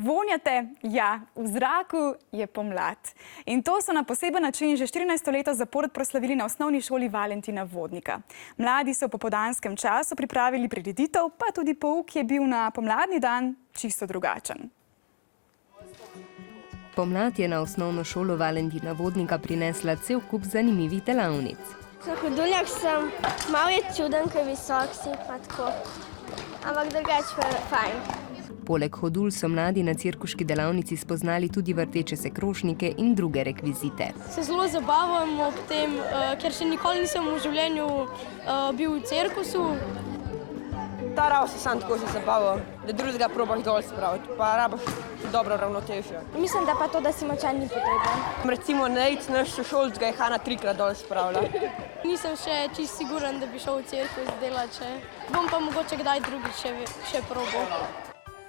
Vonjate? Ja, v zraku je pomlad. In to so na poseben način že 14. leto zapored proslavili na osnovni šoli Valentina Vodnika. Mladi so v popoldanskem času pripravili prireditev, pa tudi pouk je bil na pomladni dan čisto drugačen. Pomlad je na osnovno šolo Valentina Vodnika prinesla cel kup zanimivih delavnic. Za hoduljak sem malo je čuden, ker visok si pa tako, ampak drugače pa je fajn. Poleg hodulj so mladi na cirkuški delavnici spoznali tudi vrteče se krožnike in druge rekvizite. Se zelo zabavamo ob tem, ker še nikoli nisem v življenju bil v cirkusu. Ta ravo se sam tako že zabaval, da drugega probaš dol spraviti, pa rabaš dobro ravnotežje. Mislim, da pa to, da si močan ni potreben. Recimo Nejc, naš sošolc, ga je Hana 3-krat dol spravila. Nisem še čisto siguren, da bi šel v cirkus delati. Bom pa mogoče kdaj drugič še probal.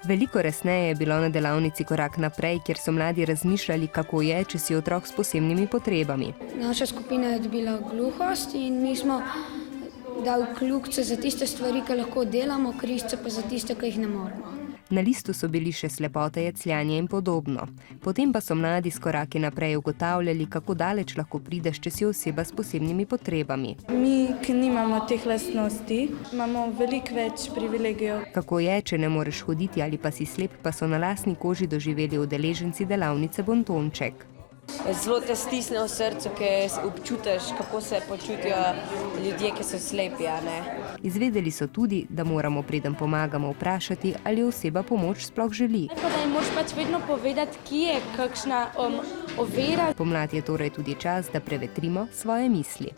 Veliko resneje je bilo na delavnici korak naprej, kjer so mladi razmišljali, kako je, če si otrok s posebnimi potrebami. Naša skupina je dobila gluhost in mi smo dali kljukice za tiste stvari, ki lahko delamo, križce pa za tiste, ki jih ne moremo. Na listu so bili še slepote, jecljanje in podobno. Potem pa so mladi s koraki naprej ugotavljali, kako daleč lahko prideš, če si oseba s posebnimi potrebami. Mi, ki nimamo teh lastnosti, imamo veliko več privilegijev. Kako je, če ne moreš hoditi ali pa si slep, pa so na lastni koži doživeli udeleženci delavnice Bontonček. Zelo te stisne v srcu, ker občutiš, kako se počutijo ljudje, ki so slepi, a ne? Izvedeli so tudi, da moramo, preden pomagamo, vprašati, ali oseba pomoč sploh želi. Da jim moraš pač vedno povedati, kje je kakšna ovira. Pomlad je torej tudi čas, da prevetrimo svoje misli.